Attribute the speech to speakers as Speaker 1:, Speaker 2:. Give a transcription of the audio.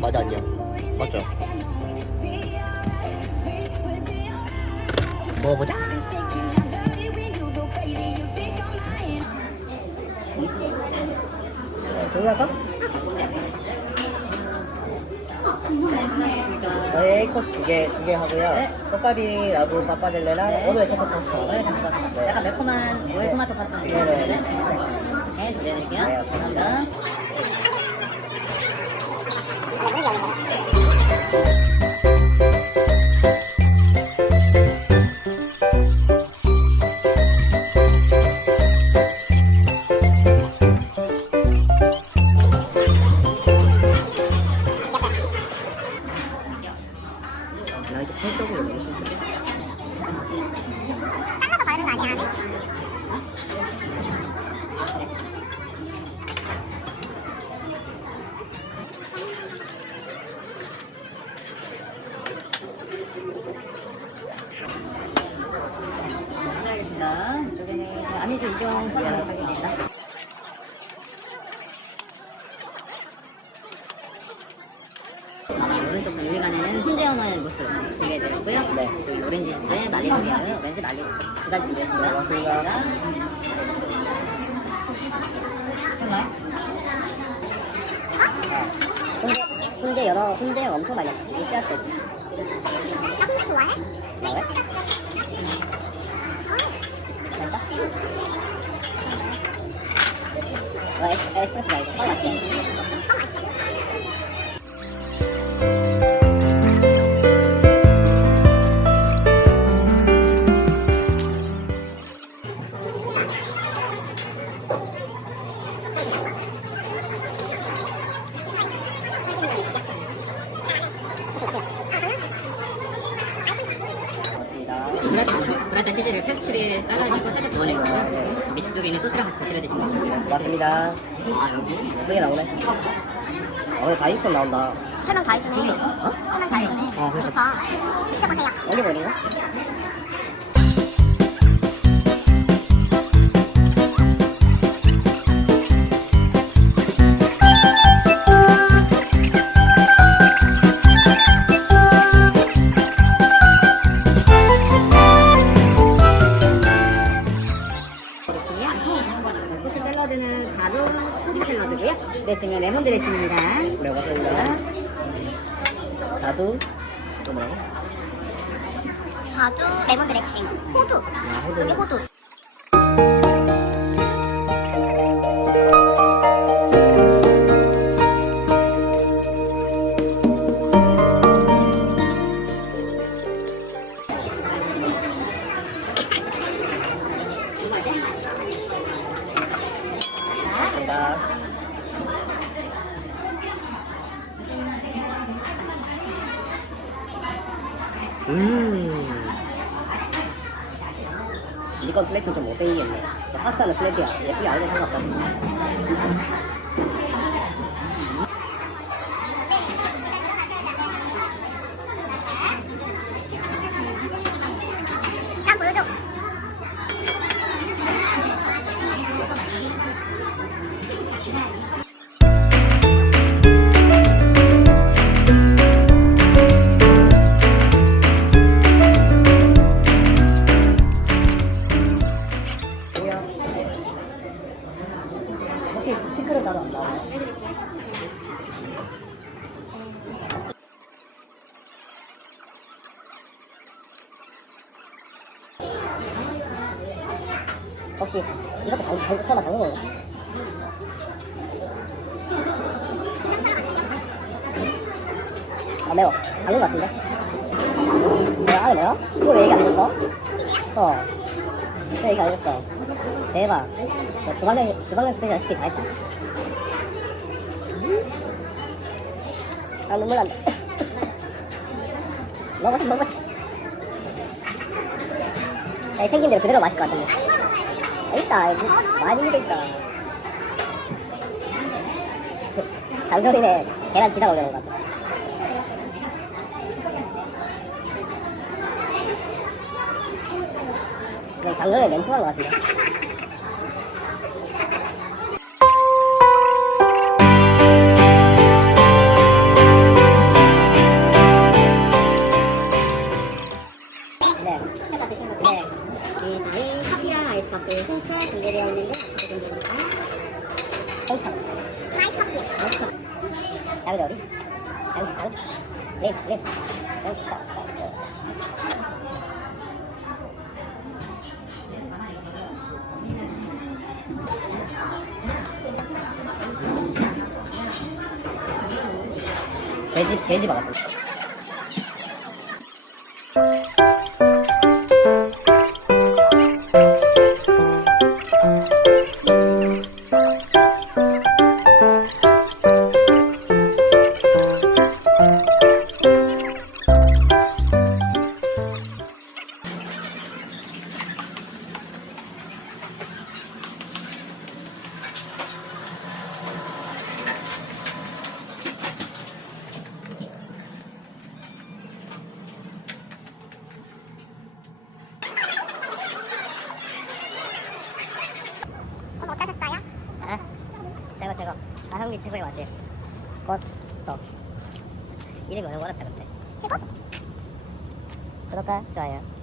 Speaker 1: 맞아 아니야 맞죠? 먹어보자 할까? 저희 A코스 두 개, 두 개 하고요.
Speaker 2: 네.
Speaker 1: 라구 파파델레랑
Speaker 2: 네.
Speaker 1: 오늘 초코 파스타.
Speaker 2: 오늘 잠깐
Speaker 1: 네.
Speaker 2: 약간 매콤한 오일 토마토 파스타
Speaker 1: 네네.
Speaker 2: 네, 드려드릴게요.
Speaker 1: 네,
Speaker 2: 감사합니다.
Speaker 1: 나 이제 팔떡으로 먹고 싶은데.
Speaker 3: 잘라서 바르는 거 아니야?
Speaker 2: 감사하겠습니다. 이쪽에는 아니죠 이종 서면 하겠습니다. 유리관에는 흰재원어의 무스 준비해드렸고요.
Speaker 1: 네.
Speaker 2: 여기 오렌지 주스에 말리노리아요. 오렌지 말리 두 가지 준비했습니다.
Speaker 1: 고맙습니다.
Speaker 2: 정말?
Speaker 3: 훈제, 훈제 여러 훈제 엄청 많이 했어. 이 씨앗들. 나 훈제 좋아해?
Speaker 1: 나 왜?
Speaker 3: 된다? 어, 에스- 에스프레소 어 맛있게.
Speaker 2: 치즈를 페스츄리에 싸가지고 살짝 구워내고요. 밑쪽에 있는 소스랑 같이 곁들여 드시면 됩니다.
Speaker 1: 고맙습니다.
Speaker 2: 아 여기?
Speaker 1: 예쁘게 나오네. 어, 다이콘 나온다.
Speaker 3: 설명 다 해주네.
Speaker 1: 어?
Speaker 3: 설명 다 해주네.
Speaker 1: 어, 그래.
Speaker 3: 좋다.
Speaker 1: 올리브 오일
Speaker 2: 드레싱은 레몬 드레싱입니다.
Speaker 1: 네, 고맙습니다. 자두. 또 뭐라고?
Speaker 3: 자두 레몬 드레싱. 호두.
Speaker 1: 아, 호두.
Speaker 3: 여기 호두.
Speaker 1: 감사합니다. 음. 이건 플레이팅 좀 못생기겠네. 저 파스타는 플레이팅야. 예쁘게 안 해도 상관없 혹시 이것도 방, 방, 설마 방금 거예요? 아 매워 방금 거 같은데? 내가 안에 매워? 이거 왜 얘기 안 해줬어? 어. 왜 얘기 안 해줬어? 대박. 야, 주방장, 주방장 스페셜 시키 잘했다. 아, 눈물 난다. 먹어, 먹어. 야, 생긴 대로 그대로 마실 것 같은데. 아, 있다. 많이 묻어 있다. 장조림에 계란 지다 올려놓은 것 같아. 장조림에 멘트한 것 같은데. 3,000원. 돼지 돼지 박았어. 가성비 최고의 맛이. 곧, 또. 이름이 너무 어렵다, 근데.
Speaker 3: 최고?
Speaker 1: 구독과 좋아요.